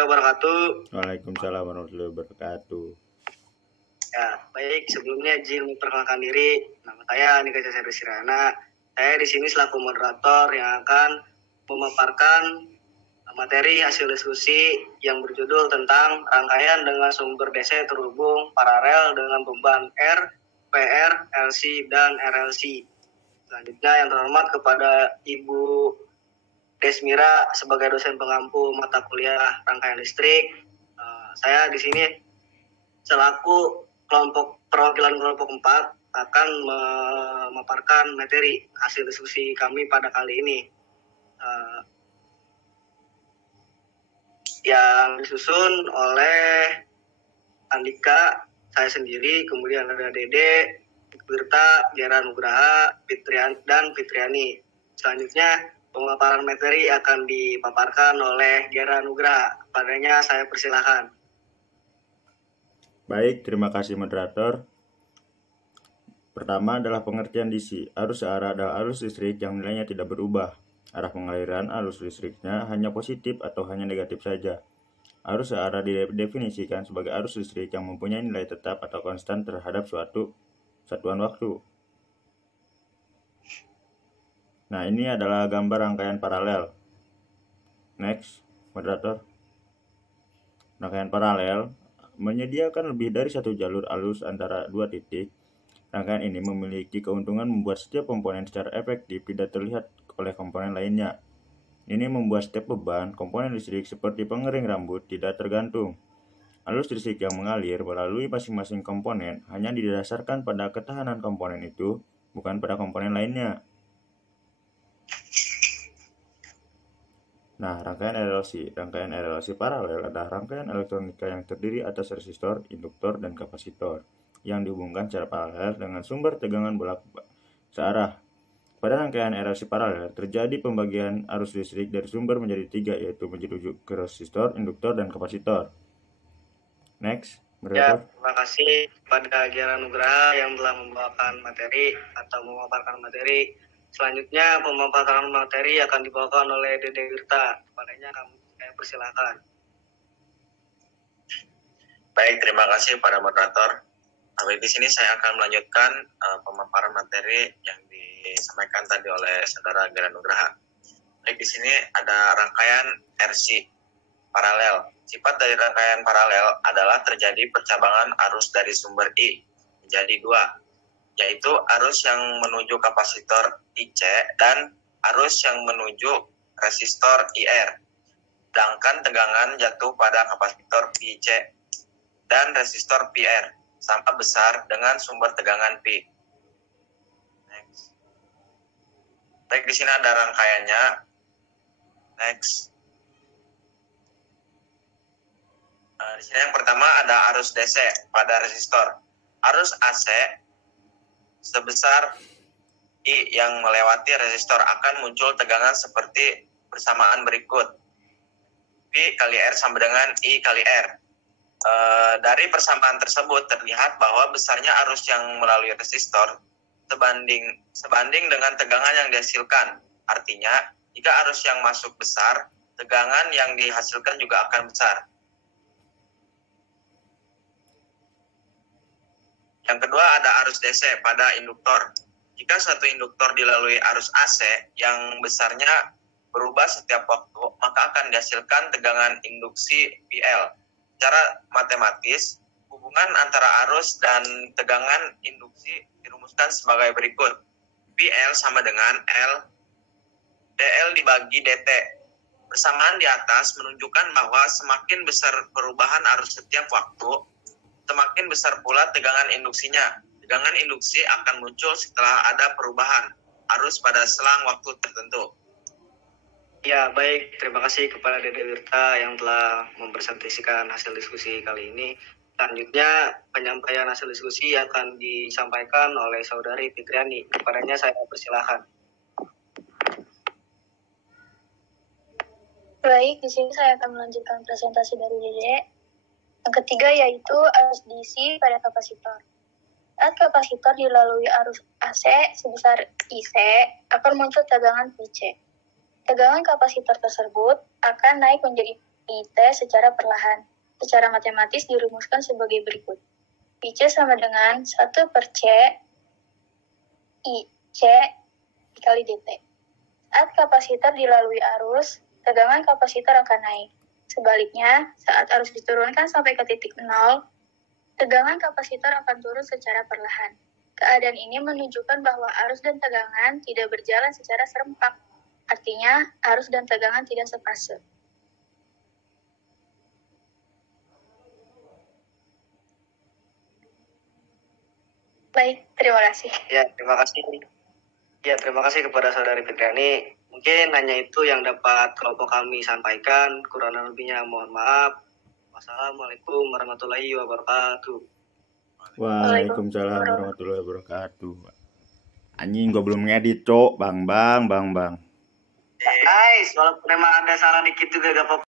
wabarakatuh. Waalaikumsalam warahmatullahi wabarakatuh. Ya, baik. Sebelumnya izin memperkenalkan diri. Nama saya Andika Cahyadi Sirana. Saya di sini selaku moderator yang akan memaparkan materi hasil diskusi yang berjudul tentang rangkaian dengan sumber DC terhubung paralel dengan beban R, PR, LC, dan RLC. Selanjutnya yang terhormat kepada Ibu Desmira sebagai dosen pengampu mata kuliah rangkaian listrik. Saya di sini selaku perwakilan kelompok 4 akan memaparkan materi hasil diskusi kami pada kali ini. Yang disusun oleh Andika, saya sendiri, kemudian ada Dede, Birta, Gera Nugraha, dan Fitriani. Selanjutnya pemaparan materi akan dipaparkan oleh Gera Nugraha. Padanya saya persilahkan. Baik, terima kasih moderator. Pertama adalah pengertian DC. Arus searah adalah arus listrik yang nilainya tidak berubah. Arah pengaliran arus listriknya hanya positif atau hanya negatif saja. Arus searah didefinisikan sebagai arus listrik yang mempunyai nilai tetap atau konstan terhadap suatu satuan waktu. Nah, ini adalah gambar rangkaian paralel. Next, moderator. Rangkaian paralel menyediakan lebih dari satu jalur arus antara dua titik. Rangkaian ini memiliki keuntungan membuat setiap komponen secara efektif tidak terlihat oleh komponen lainnya. Ini membuat setiap beban komponen listrik seperti pengering rambut tidak tergantung. Arus listrik yang mengalir melalui masing-masing komponen hanya didasarkan pada ketahanan komponen itu, bukan pada komponen lainnya. Nah, rangkaian RLC. Rangkaian RLC paralel adalah rangkaian elektronika yang terdiri atas resistor, induktor, dan kapasitor yang dihubungkan secara paralel dengan sumber tegangan bolak searah. Pada rangkaian RLC paralel, terjadi pembagian arus listrik dari sumber menjadi tiga, yaitu menjadi ke resistor, induktor, dan kapasitor. Next, Ya, terima kasih kepada Gera Nugraha yang telah membawakan materi atau memaparkan materi. Selanjutnya, pemaparan materi akan dibawakan oleh Dede Wirta. Kepadanya saya persilakan. Baik, terima kasih pada moderator. Di sini saya akan melanjutkan pemaparan materi yang disampaikan tadi oleh saudara Gera Nugraha. Baik, di sini ada rangkaian RC paralel. Sifat dari rangkaian paralel adalah terjadi percabangan arus dari sumber I menjadi dua, yaitu arus yang menuju kapasitor IC dan arus yang menuju resistor IR. Sedangkan tegangan jatuh pada kapasitor PIC dan resistor PR sama besar dengan sumber tegangan P. Next. Baik, di sini ada rangkaiannya. Next. Di sini yang pertama ada arus DC pada resistor. Arus AC sebesar I yang melewati resistor akan muncul tegangan seperti persamaan berikut. P kali R sama dengan I kali R. Dari persamaan tersebut terlihat bahwa besarnya arus yang melalui resistor sebanding dengan tegangan yang dihasilkan. Artinya, jika arus yang masuk besar, tegangan yang dihasilkan juga akan besar. Yang kedua ada arus DC pada induktor. Jika suatu induktor dilalui arus AC yang besarnya berubah setiap waktu, maka akan dihasilkan tegangan induksi PL. Secara matematis, hubungan antara arus dan tegangan induksi dirumuskan sebagai berikut. PL sama dengan L DL dibagi DT. Persamaan di atas menunjukkan bahwa semakin besar perubahan arus setiap waktu, semakin besar pula tegangan induksinya. Tegangan induksi akan muncul setelah ada perubahan arus pada selang waktu tertentu. Ya, baik. Terima kasih kepada Dede Wirta yang telah mempresentasikan hasil diskusi kali ini. Selanjutnya, penyampaian hasil diskusi akan disampaikan oleh Saudari Fitriani. Kepadanya saya persilahkan. Baik, di sini saya akan melanjutkan presentasi dari Dede. Yang ketiga yaitu arus DC pada kapasitor. Saat kapasitor dilalui arus AC sebesar IC, akan muncul tegangan PC. Tegangan kapasitor tersebut akan naik menjadi IT secara perlahan. Secara matematis dirumuskan sebagai berikut. IC sama dengan 1/C IC dikali DT. Saat kapasitor dilalui arus, tegangan kapasitor akan naik. Sebaliknya, saat arus diturunkan sampai ke titik 0, tegangan kapasitor akan turun secara perlahan. Keadaan ini menunjukkan bahwa arus dan tegangan tidak berjalan secara serempak. Artinya, arus dan tegangan tidak sefase. Baik, terima kasih. Ya, terima kasih. Ya, terima kasih kepada Saudari Fitriani. Mungkin hanya itu yang dapat kelompok kami sampaikan. Kurang lebihnya mohon maaf. Wassalamualaikum warahmatullahi wabarakatuh. Waalaikumsalam warahmatullahi wabarakatuh. Anjing, gua belum ngedit, Cok. Bang. Guys, walaupun memang ada salah dikit juga gak apa-apa.